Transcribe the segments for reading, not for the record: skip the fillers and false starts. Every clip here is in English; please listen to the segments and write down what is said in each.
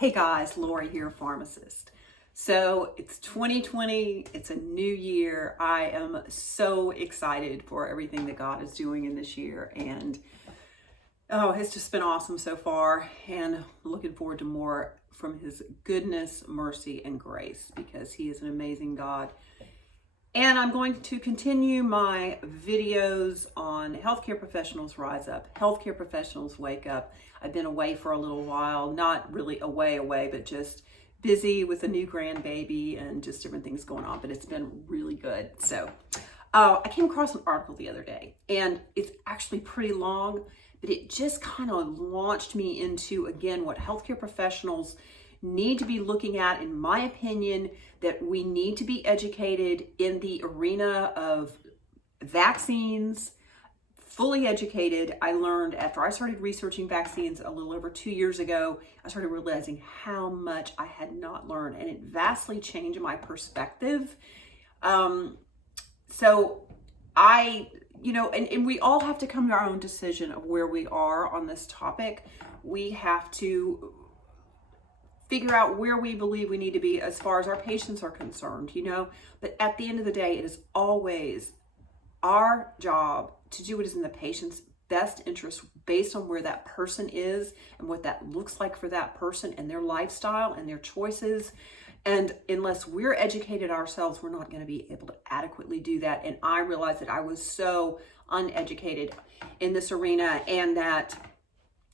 Hey guys, Lori here, pharmacist. So it's 2020, it's a new year. I am so excited for everything that God is doing in this year. And it's just been awesome so far. And I'm looking forward to more from his goodness, mercy, and grace because he is an amazing God. And I'm going to continue my videos on healthcare professionals rise up, healthcare professionals wake up. I've been away for a little while, not really away, but just busy with a new grandbaby and just different things going on, but it's been really good. So I came across an article the other day and it's actually pretty long, but it just kind of launched me into, again, what healthcare professionals need to be looking at, in my opinion, that we need to be educated in the arena of vaccines, fully educated. I learned after I started researching vaccines a little over 2 years ago, I started realizing how much I had not learned, and it vastly changed my perspective. So and we all have to come to our own decision of where we are on this topic. We have to figure out where we believe we need to be as far as our patients are concerned, but at the end of the day, it is always our job to do what is in the patient's best interest based on where that person is and what that looks like for that person and their lifestyle and their choices. And unless we're educated ourselves, we're not going to be able to adequately do that. And I realized that I was so uneducated in this arena and that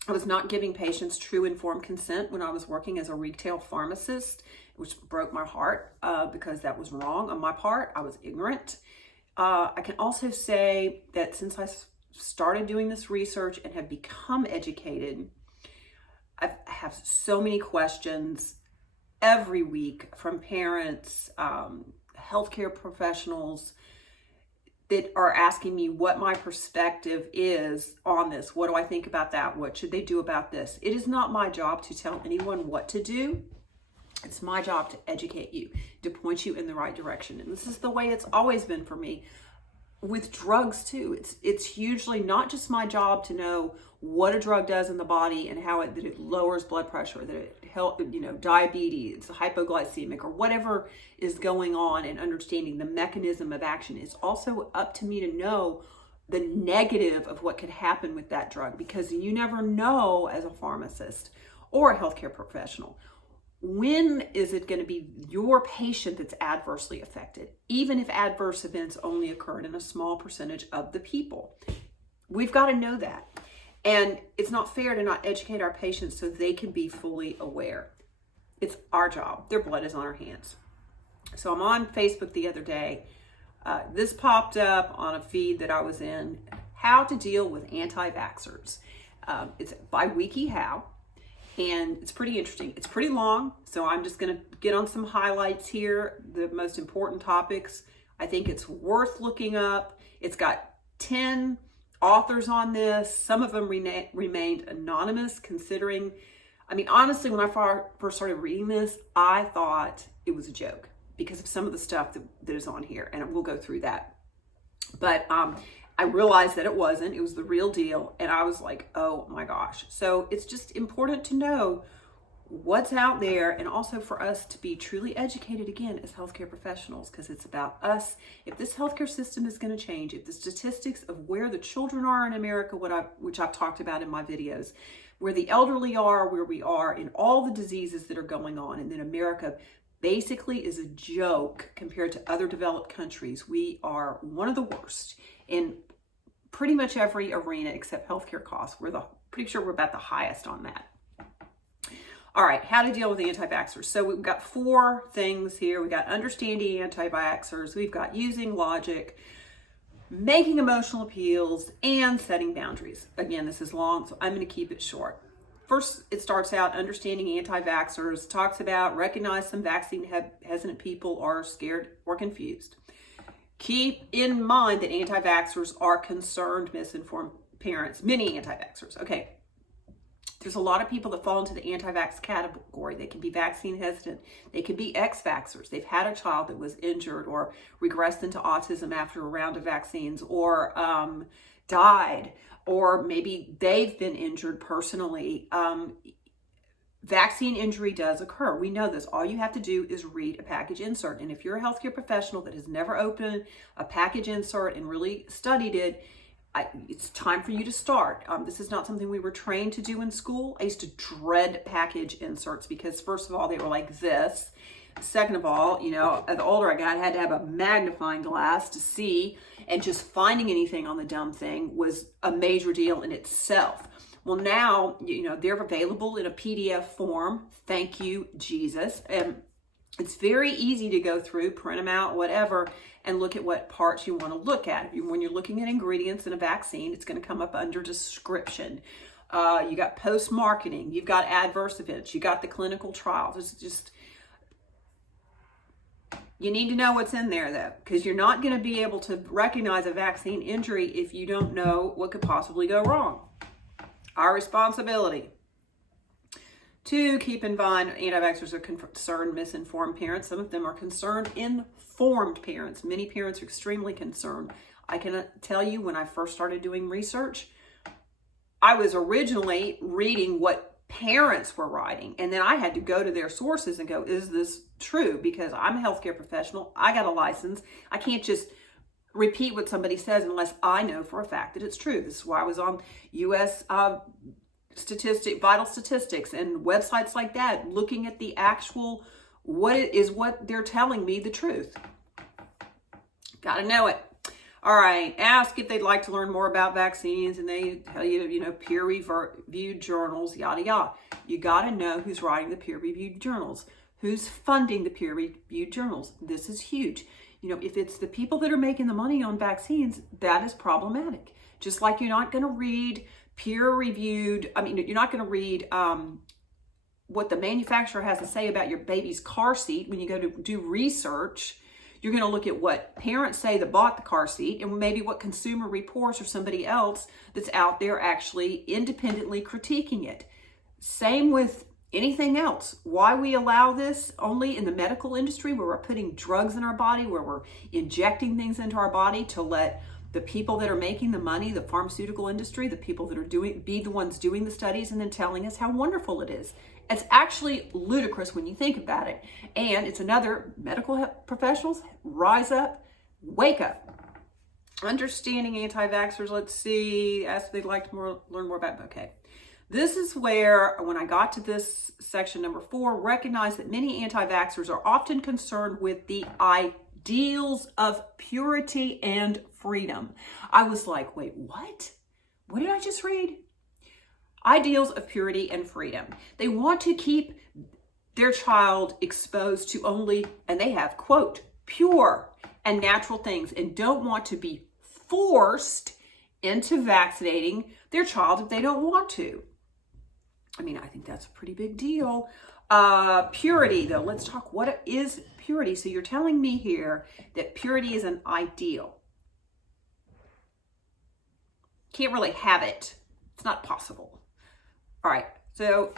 I was not giving patients true informed consent when I was working as a retail pharmacist, which broke my heart because that was wrong on my part. I was ignorant. I can also say that since I started doing this research and have become educated, I have so many questions every week from parents, healthcare professionals, that are asking me what my perspective is on this. What do I think about that? What should they do about this? It is not my job to tell anyone what to do. It's my job to educate you, to point you in the right direction. And this is the way it's always been for me with drugs too. It's hugely not just my job to know what a drug does in the body and how that it lowers blood pressure, that it helps, diabetes, hypoglycemic, or whatever is going on, and understanding the mechanism of action. It's also up to me to know the negative of what could happen with that drug, because you never know as a pharmacist or a healthcare professional, when is it going to be your patient that's adversely affected, even if adverse events only occurred in a small percentage of the people. We've got to know that. And it's not fair to not educate our patients so they can be fully aware. It's our job. Their blood is on our hands. So I'm on Facebook the other day. This popped up on a feed that I was in, how to deal with anti-vaxxers. It's by Wiki and it's pretty interesting. It's pretty long, so I'm just going to get on some highlights here, the most important topics. I think it's worth looking up. It's got 10 authors on this. Some of them remained anonymous, considering, honestly, when I first started reading this, I thought it was a joke because of some of the stuff that is on here, and we'll go through that. But I realized that it wasn't. It was the real deal. And I was like, oh my gosh. So it's just important to know what's out there, and also for us to be truly educated, again, as healthcare professionals, because it's about us. If this healthcare system is going to change, if the statistics of where the children are in America, which I've talked about in my videos, where the elderly are, where we are in all the diseases that are going on, and then America basically is a joke compared to other developed countries. We are one of the worst in pretty much every arena except healthcare costs. Pretty sure we're about the highest on that. All right, how to deal with anti-vaxxers. So we've got 4 things here. We've got understanding anti-vaxxers. We've got using logic, making emotional appeals, and setting boundaries. Again, this is long, so I'm going to keep it short. First, it starts out understanding anti-vaxxers, talks about recognize some vaccine hesitant people are scared or confused. Keep in mind that anti-vaxxers are concerned, misinformed parents, many anti-vaxxers. Okay, there's a lot of people that fall into the anti-vax category. They can be vaccine hesitant. They can be ex-vaxxers. They've had a child that was injured or regressed into autism after a round of vaccines, or died, or maybe they've been injured personally. vaccine injury does occur. We know this. All you have to do is read a package insert. And if you're a healthcare professional that has never opened a package insert and really studied it, it's time for you to start. This is not something we were trained to do in school. I used to dread package inserts because, first of all, they were like this. Second of all, you know, the older I got, I had to have a magnifying glass to see, and just finding anything on the dumb thing was a major deal in itself. Well, now, you know, they're available in a PDF form. Thank you, Jesus. And it's very easy to go through, print them out, whatever, and look at what parts you want to look at. When you're looking at ingredients in a vaccine, it's going to come up under description. You got post-marketing, you've got adverse events, you got the clinical trials. It's just, you need to know what's in there though, because you're not going to be able to recognize a vaccine injury if you don't know what could possibly go wrong. Our responsibility. 2, keep in mind, anti-vaxxers are concerned, misinformed parents. Some of them are concerned, informed parents. Many parents are extremely concerned. I can tell you, when I first started doing research, I was originally reading what parents were writing, and then I had to go to their sources and go, is this true? Because I'm a healthcare professional. I got a license. I can't just repeat what somebody says unless I know for a fact that it's true. This is why I was on U.S. Vital statistics and websites like that, looking at the actual what they're telling me the truth. Got to know it. All right. Ask if they'd like to learn more about vaccines, and they tell you, you know, peer-reviewed journals, yada yada. You got to know who's writing the peer-reviewed journals, who's funding the peer-reviewed journals. This is huge. You know, if it's the people that are making the money on vaccines, that is problematic. Just like you're not going to read peer-reviewed, you're not going to read what the manufacturer has to say about your baby's car seat when you go to do research. You're going to look at what parents say that bought the car seat, and maybe what Consumer Reports or somebody else that's out there actually independently critiquing it. Same with anything else. Why we allow this only in the medical industry, where we're putting drugs in our body, where we're injecting things into our body to let the people that are making the money, the pharmaceutical industry, the people that are be the ones doing the studies and then telling us how wonderful it is. It's actually ludicrous when you think about it. And it's another, medical professionals, rise up, wake up. Understanding anti-vaxxers, let's see, ask if they'd like to learn more about, okay. This is where, when I got to this section number 4, recognize that many anti-vaxxers are often concerned with the ideals of purity and freedom. I was like, wait, what? What did I just read? Ideals of purity and freedom. They want to keep their child exposed to only, and they have, quote, pure and natural things, and don't want to be forced into vaccinating their child if they don't want to. I mean, I think that's a pretty big deal. Purity, though, let's talk, what is purity? So you're telling me here that purity is an ideal. Can't really have it. It's not possible. All right, so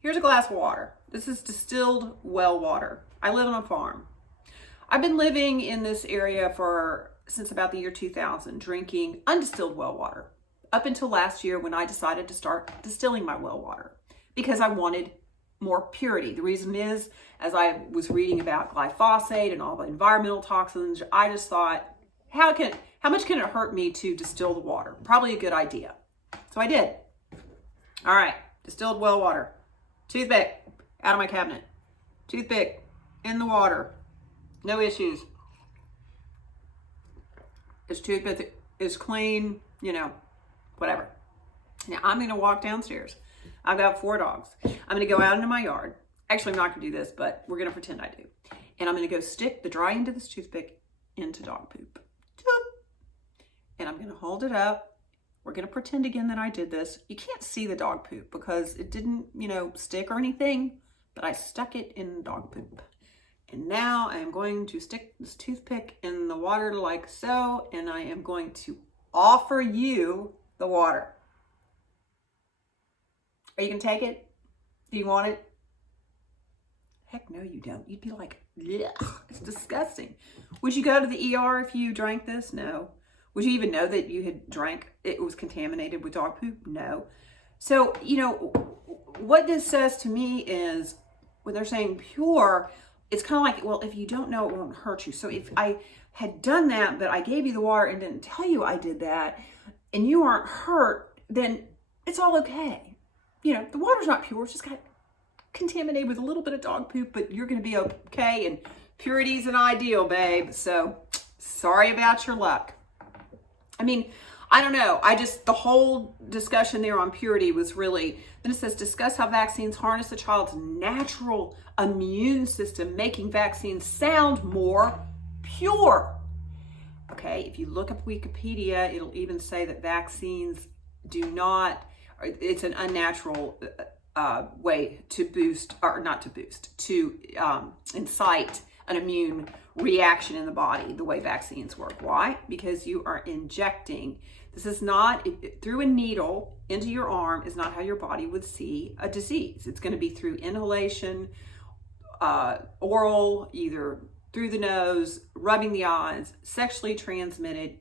here's a glass of water. This is distilled well water. I live on a farm. I've been living in this area since about the year 2000, drinking undistilled well water, up until last year when I decided to start distilling my well water because I wanted more purity. The reason is, as I was reading about glyphosate and all the environmental toxins, I just thought, how much can it hurt me to distill the water? Probably a good idea. So I did. All right, distilled well water. Toothpick out of my cabinet. Toothpick in the water. No issues. This toothpick is clean, whatever. Now I'm going to walk downstairs. I've got 4 dogs. I'm going to go out into my yard. Actually, I'm not going to do this, but we're going to pretend I do. And I'm going to go stick the dry end of this toothpick into dog poop. And I'm going to hold it up. We're going to pretend again that I did this. You can't see the dog poop because it didn't, stick or anything, but I stuck it in dog poop. And now I am going to stick this toothpick in the water like so, and I am going to offer you the water. Are you going to take it? Do you want it? Heck no, you don't. You'd be like, ugh, it's disgusting. Would you go to the ER if you drank this? No. Would you even know that you had drank, it was contaminated with dog poop? No. So, what this says to me is when they're saying pure, it's kind of like, well, if you don't know, it won't hurt you. So if I had done that, but I gave you the water and didn't tell you I did that, and you aren't hurt, then it's all okay. The water's not pure. It's just got contaminated with a little bit of dog poop, but you're going to be okay. And purity's an ideal, babe. So sorry about your luck. I mean, I don't know. The whole discussion there on purity was really, then it says, discuss how vaccines harness the child's natural immune system, making vaccines sound more pure. Okay, if you look up Wikipedia, it'll even say that vaccines it's an unnatural way to incite an immune reaction in the body, the way vaccines work. Why? Because you are injecting. This is not, through a needle into your arm is not how your body would see a disease. It's going to be through inhalation, oral, either through the nose, rubbing the eyes, sexually transmitted.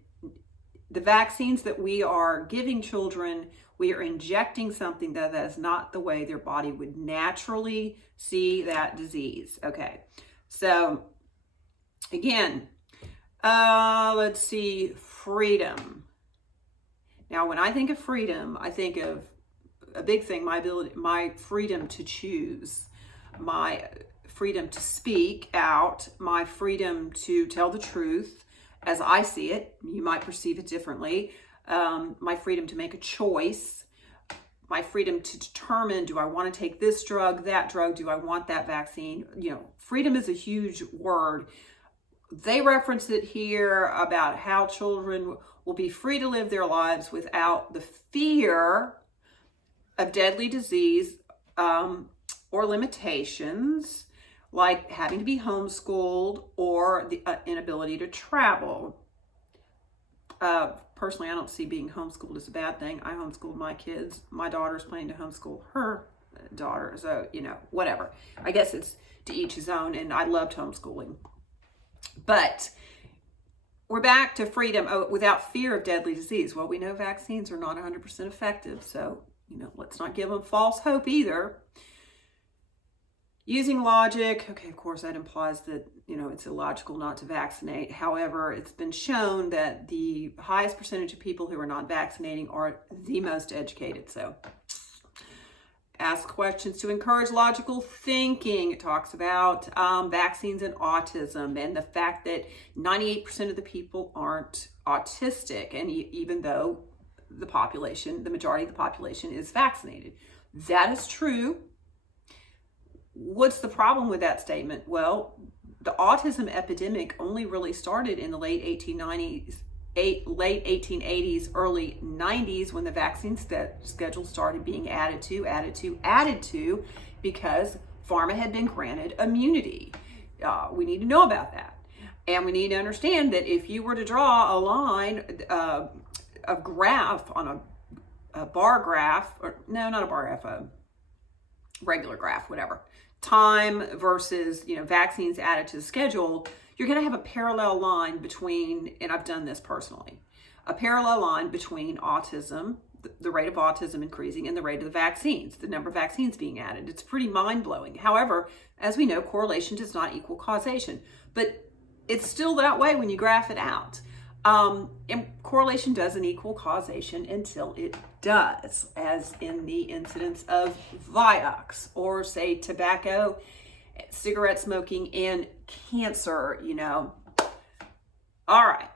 The vaccines that we are giving children, we are injecting something that is not the way their body would naturally see that disease. Okay, so again, let's see, freedom. Now, when I think of freedom, I think of a big thing, my freedom to choose, my freedom to speak out, my freedom to tell the truth as I see it. You might perceive it differently. My freedom to make a choice, my freedom to determine, do I want to take this drug, that drug, do I want that vaccine? Freedom is a huge word. They reference it here about how children will be free to live their lives without the fear of deadly disease or limitations, like having to be homeschooled or the inability to travel. Personally, I don't see being homeschooled as a bad thing. I homeschooled my kids. My daughter's planning to homeschool her daughter. So, whatever. I guess it's to each his own, and I loved homeschooling. But we're back to freedom without fear of deadly disease. Well, we know vaccines are not 100% effective, so, let's not give them false hope either. Using logic, okay, of course, that implies that, it's illogical not to vaccinate. However, it's been shown that the highest percentage of people who are not vaccinating are the most educated. So ask questions to encourage logical thinking. It talks about vaccines and autism and the fact that 98% of the people aren't autistic. And even though the majority of the population is vaccinated. That is true. What's the problem with that statement? Well, the autism epidemic only really started in the late 1880s, early 90s, when the vaccine schedule started being added to, because pharma had been granted immunity. We need to know about that. And we need to understand that if you were to draw a line, a graph on a bar graph, or no, not a bar graph, a regular graph, whatever, time versus, vaccines added to the schedule, you're going to have a parallel line between, and I've done this personally, a parallel line between autism, the rate of autism increasing, and the rate of the vaccines, the number of vaccines being added. It's pretty mind-blowing. However, as we know, correlation does not equal causation, but it's still that way when you graph it out. And correlation doesn't equal causation until it does, as in the incidence of Vioxx, or say tobacco, cigarette smoking, and cancer, All right.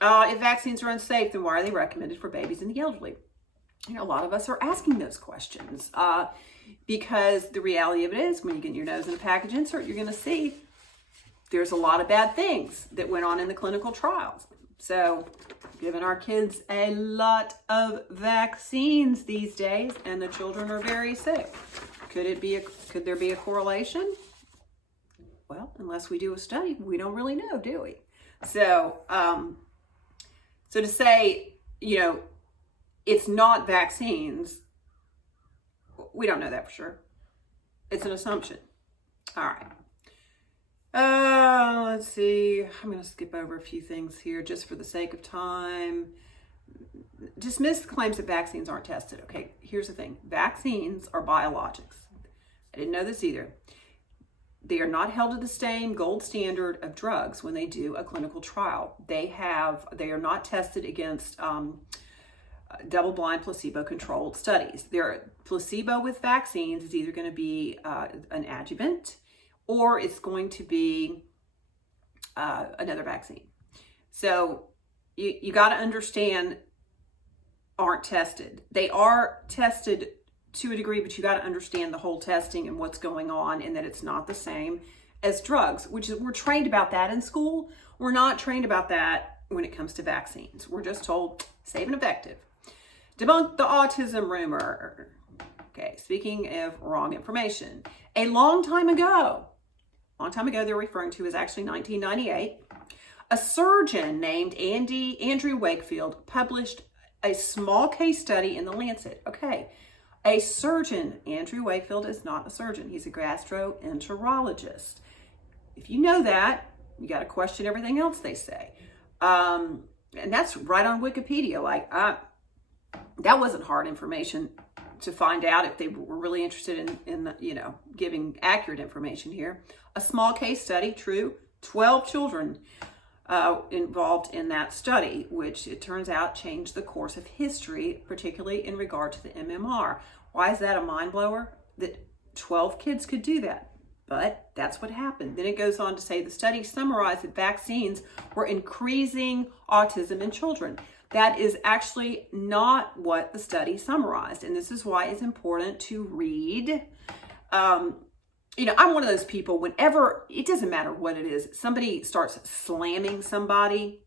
If vaccines are unsafe, then why are they recommended for babies and the elderly? A lot of us are asking those questions because the reality of it is, when you get your nose in a package insert, you're going to see there's a lot of bad things that went on in the clinical trials. So, giving our kids a lot of vaccines these days, and the children are very sick. Could there be a correlation? Well, unless we do a study, we don't really know, do we? So, so to say, it's not vaccines, we don't know that for sure. It's an assumption. All right. Let's see. I'm going to skip over a few things here just for the sake of time. dismiss the claims that vaccines aren't tested. Okay, here's the thing. Vaccines are biologics. I didn't know this either. They are not held to the same gold standard of drugs when they do a clinical trial. They are not tested against double-blind placebo-controlled studies. Placebo with vaccines is either going to be an adjuvant or it's going to be another vaccine. So you got to understand, aren't tested. They are tested to a degree, but you got to understand the whole testing and what's going on, and that it's not the same as drugs, which is, we're trained about that in school. We're not trained about that when it comes to vaccines. We're just told safe and effective. Debunk the autism rumor. Okay, speaking of wrong information, a long time ago they're referring to as actually 1998, a surgeon named Andrew Wakefield published a small case study in the Lancet. Okay, a surgeon. Andrew Wakefield is not a surgeon. He's a gastroenterologist. If you know that, you got to question everything else they say. And that's right on Wikipedia. Like, that wasn't hard information to find out if they were really interested in giving accurate information here. A small case study, true. 12 children involved in that study, which it turns out changed the course of history, particularly in regard to the MMR. Why is that a mind blower? That 12 kids could do that. But that's what happened. Then it goes on to say the study summarized that vaccines were increasing autism in children. That is actually not what the study summarized. And this is why it's important to read. I'm one of those people, whenever, it doesn't matter what it is, somebody starts slamming somebody,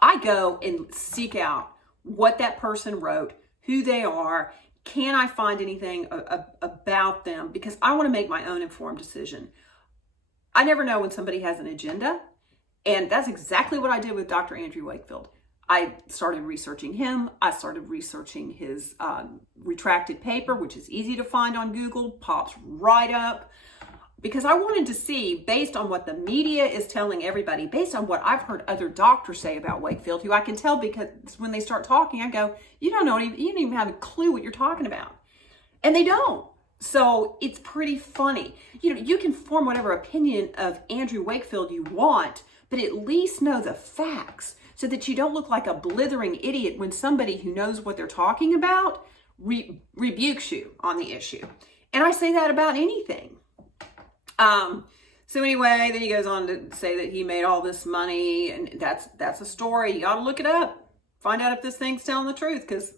I go and seek out what that person wrote, who they are, can I find anything about them, because I want to make my own informed decision. I never know when somebody has an agenda, and that's exactly what I did with Dr. Andrew Wakefield. I started researching him. I started researching his retracted paper, which is easy to find on Google, pops right up, because I wanted to see, based on what the media is telling everybody, based on what I've heard other doctors say about Wakefield, who I can tell because when they start talking, I go, you don't even have a clue what you're talking about. And they don't. So it's pretty funny. You can form whatever opinion of Andrew Wakefield you want, but at least know the facts, so that you don't look like a blithering idiot when somebody who knows what they're talking about rebukes you on the issue. And I say that about anything. So anyway, then he goes on to say that he made all this money, and that's a story. You ought to look it up. Find out if this thing's telling the truth, because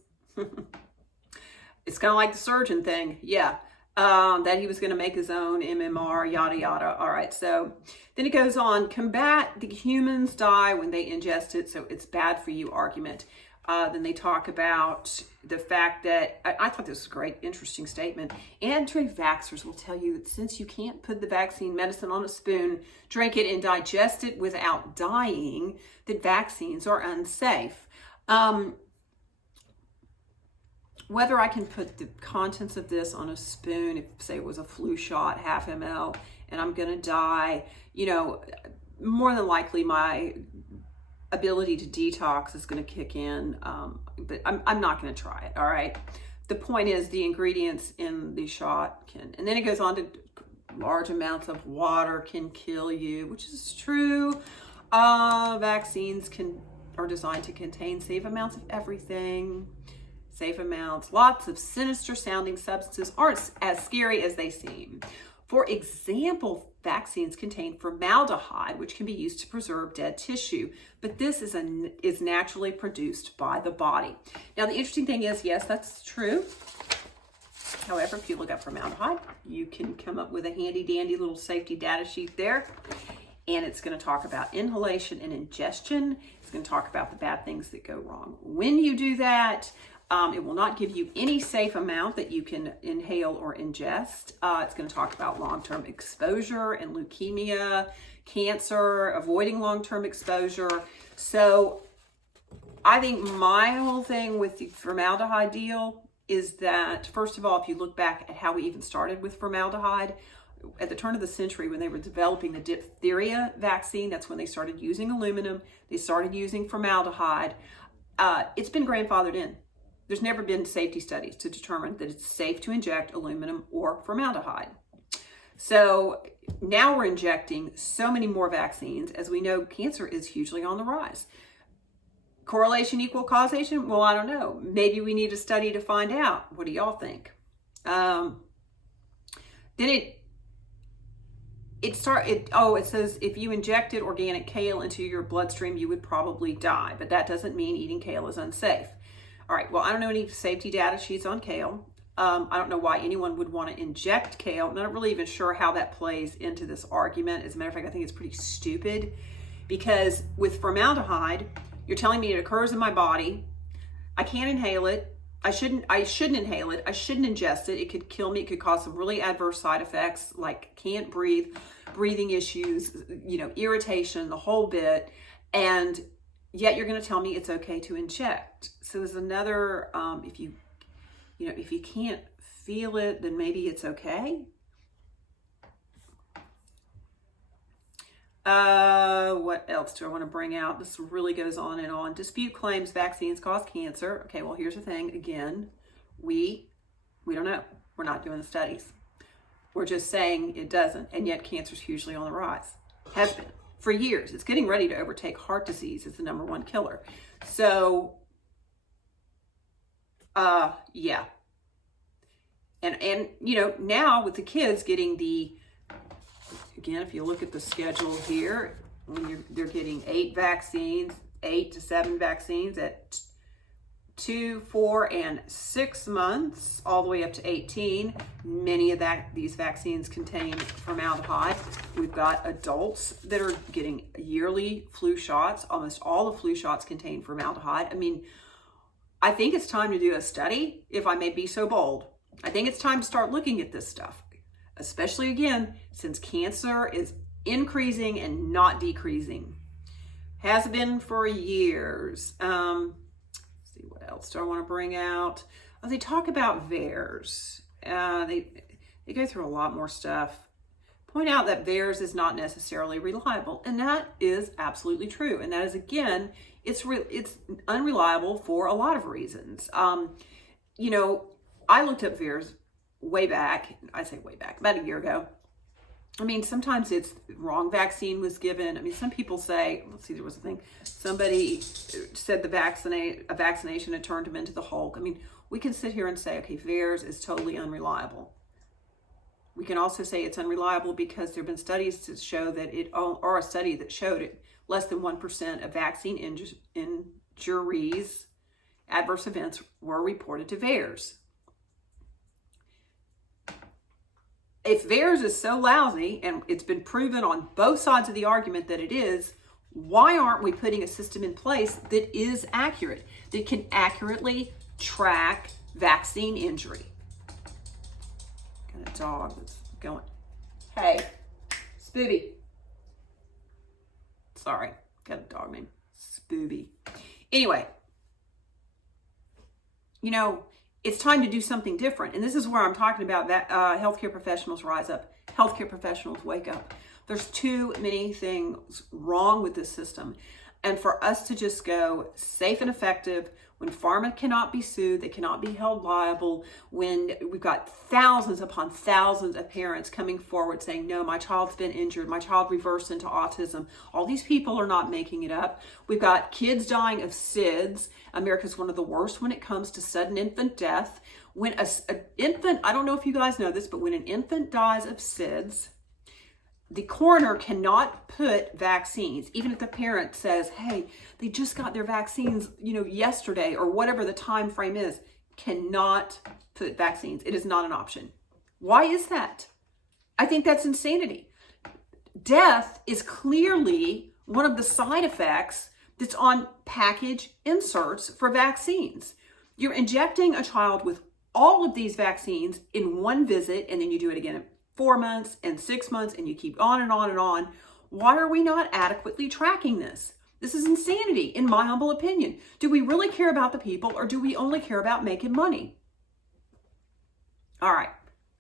it's kind of like the surgeon thing. Yeah. That he was going to make his own MMR, yada, yada. All right. So then it goes on, combat the humans die when they ingest it, so it's bad for you argument. Then they talk about the fact that, I thought this was a great, interesting statement. Anti-Vaxxers will tell you that since you can't put the vaccine medicine on a spoon, drink it, and digest it without dying, that vaccines are unsafe. Whether I can put the contents of this on a spoon, if say it was a flu shot, 0.5 ml, and I'm going to die, more than likely my ability to detox is going to kick in, but I'm not going to try it, all right? The point is the ingredients in the shot can, and then it goes on to large amounts of water can kill you, which is true. Vaccines are designed to contain safe amounts of everything. Safe amounts. Lots of sinister sounding substances aren't as scary as they seem. For example, vaccines contain formaldehyde, which can be used to preserve dead tissue, but this is naturally produced by the body. Now, the interesting thing is, yes, that's true. However, if you look up formaldehyde, you can come up with a handy dandy little safety data sheet there. And it's going to talk about inhalation and ingestion. It's going to talk about the bad things that go wrong when you do that. It will not give you any safe amount that you can inhale or ingest. It's going to talk about long-term exposure and leukemia, cancer, avoiding long-term exposure. So I think my whole thing with the formaldehyde deal is that, first of all, if you look back at how we even started with formaldehyde, at the turn of the century when they were developing the diphtheria vaccine, that's when they started using aluminum. They started using formaldehyde. it's been grandfathered in. There's never been safety studies to determine that it's safe to inject aluminum or formaldehyde. So now we're injecting so many more vaccines. As we know, cancer is hugely on the rise. Correlation equal causation? Well, I don't know. Maybe we need a study to find out. What do y'all think? Then it says if you injected organic kale into your bloodstream, you would probably die. But that doesn't mean eating kale is unsafe. All right, well, I don't know any safety data sheets on kale. I don't know why anyone would want to inject kale. I'm not really even sure how that plays into this argument. As a matter of fact, I think it's pretty stupid because with formaldehyde, you're telling me it occurs in my body. I can't inhale it. I shouldn't inhale it. I shouldn't ingest it. It could kill me. It could cause some really adverse side effects like can't breathe, breathing issues, irritation, the whole bit. And yet you're going to tell me it's okay to inject. So there's another, if you can't feel it, then maybe it's okay. What else do I want to bring out? This really goes on and on. Dispute claims vaccines cause cancer. Okay, well, here's the thing. Again, we don't know. We're not doing the studies. We're just saying it doesn't, and yet cancer's hugely on the rise. Has been for years. It's getting ready to overtake heart disease as the #1 killer. So, yeah. And now with the kids getting again, if you look at the schedule here, when they're getting 8 to 7 vaccines at 2, 4, and 6 months, all the way up to 18. Many of these vaccines contain formaldehyde. We've got adults that are getting yearly flu shots. Almost all the flu shots contain formaldehyde. I mean, I think it's time to do a study, if I may be so bold. I think it's time to start looking at this stuff, especially again, since cancer is increasing and not decreasing. Has been for years. Let's see, what else do I want to bring out? Oh, they talk about VAERS. They go through a lot more stuff. Point out that VAERS is not necessarily reliable, and that is absolutely true. And that is, again, it's unreliable for a lot of reasons. I looked up VAERS way back, about a year ago. I mean, sometimes it's wrong vaccine was given. I mean, some people say, let's see, there was a thing. Somebody said a vaccination had turned them into the Hulk. I mean, we can sit here and say, okay, VAERS is totally unreliable. We can also say it's unreliable because there have been studies to show that or a study that showed it, less than 1% of vaccine injuries, adverse events were reported to VAERS. If VAERS is so lousy, and it's been proven on both sides of the argument that it is, why aren't we putting a system in place that is accurate, that can accurately track vaccine injury? Got a dog that's going, hey, Spooby. Sorry, got a dog named Spooby. Anyway, it's time to do something different. And this is where I'm talking about that healthcare professionals rise up. Healthcare professionals wake up. There's too many things wrong with this system. And for us to just go safe and effective, when pharma cannot be sued, they cannot be held liable, when we've got thousands upon thousands of parents coming forward saying, no, my child's been injured, my child reversed into autism. All these people are not making it up. We've got kids dying of SIDS. America's one of the worst when it comes to sudden infant death. When an infant, I don't know if you guys know this, but when an infant dies of SIDS, the coroner cannot put vaccines, even if the parent says, hey, they just got their vaccines, yesterday, or whatever the time frame is, cannot put vaccines. It is not an option. Why is that? I think that's insanity. Death is clearly one of the side effects that's on package inserts for vaccines. You're injecting a child with all of these vaccines in one visit, and then you do it again 4 months and 6 months, and you keep on and on and on. Why are we not adequately tracking this? This is insanity, in my humble opinion. Do we really care about the people, or do we only care about making money? All right,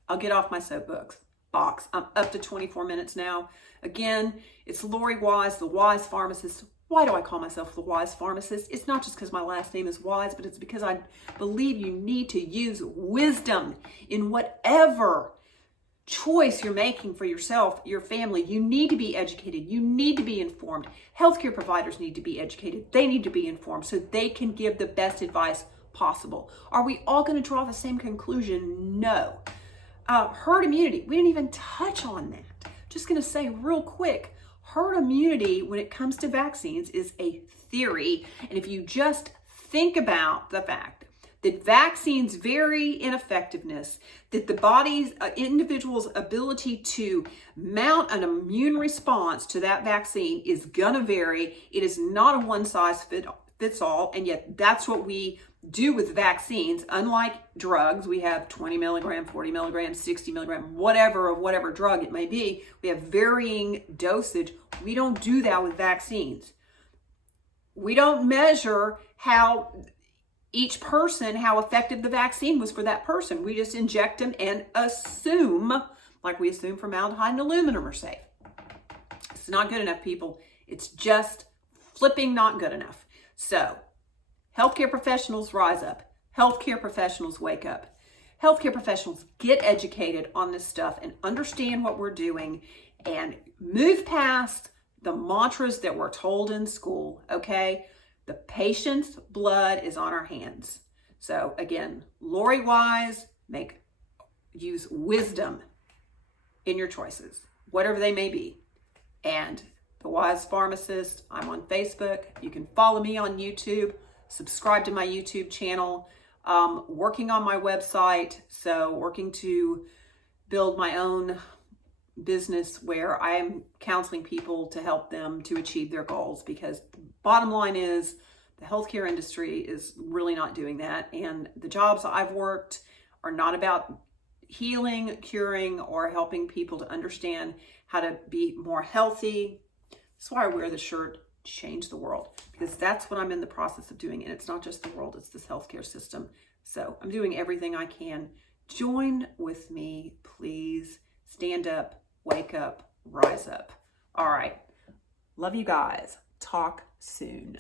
I'll get off my soapbox. I'm up to 24 minutes now. Again, it's Lori Wise, the Wise Pharmacist. Why do I call myself the wise pharmacist? It's not just because my last name is Wise, but it's because I believe you need to use wisdom in whatever choice you're making for yourself, your family. You need to be educated. You need to be informed. Healthcare providers need to be educated. They need to be informed so they can give the best advice possible. Are we all going to draw the same conclusion? No. Herd immunity. We didn't even touch on that. Just going to say real quick, herd immunity when it comes to vaccines is a theory. And if you just think about the fact that vaccines vary in effectiveness, that the body's individual's ability to mount an immune response to that vaccine is gonna vary. It is not a one size fits all, and yet that's what we do with vaccines. Unlike drugs, we have 20 milligram, 40 milligram, 60 milligram, whatever drug it may be. We have varying dosage. We don't do that with vaccines. We don't measure how effective the vaccine was for that person. We just inject them and assume, like we assume formaldehyde and aluminum are safe. It's not good enough, people. It's just flipping not good enough. So, healthcare professionals rise up. Healthcare professionals wake up. Healthcare professionals get educated on this stuff and understand what we're doing and move past the mantras that we're told in school, okay? The patient's blood is on our hands. So again, Lori Wise, use wisdom in your choices, whatever they may be. And the Wise Pharmacist, I'm on Facebook. You can follow me on YouTube, subscribe to my YouTube channel, working on my website. So working to build my own business where I am counseling people to help them to achieve their goals, because the bottom line is the healthcare industry is really not doing that, and the jobs I've worked are not about healing, curing, or helping people to understand how to be more healthy. That's why I wear the shirt, Change the World, because that's what I'm in the process of doing, and it's not just the world, it's this healthcare system. So I'm doing everything I can. Join with me, please. Stand up, wake up, rise up. All right. Love you guys. Talk soon.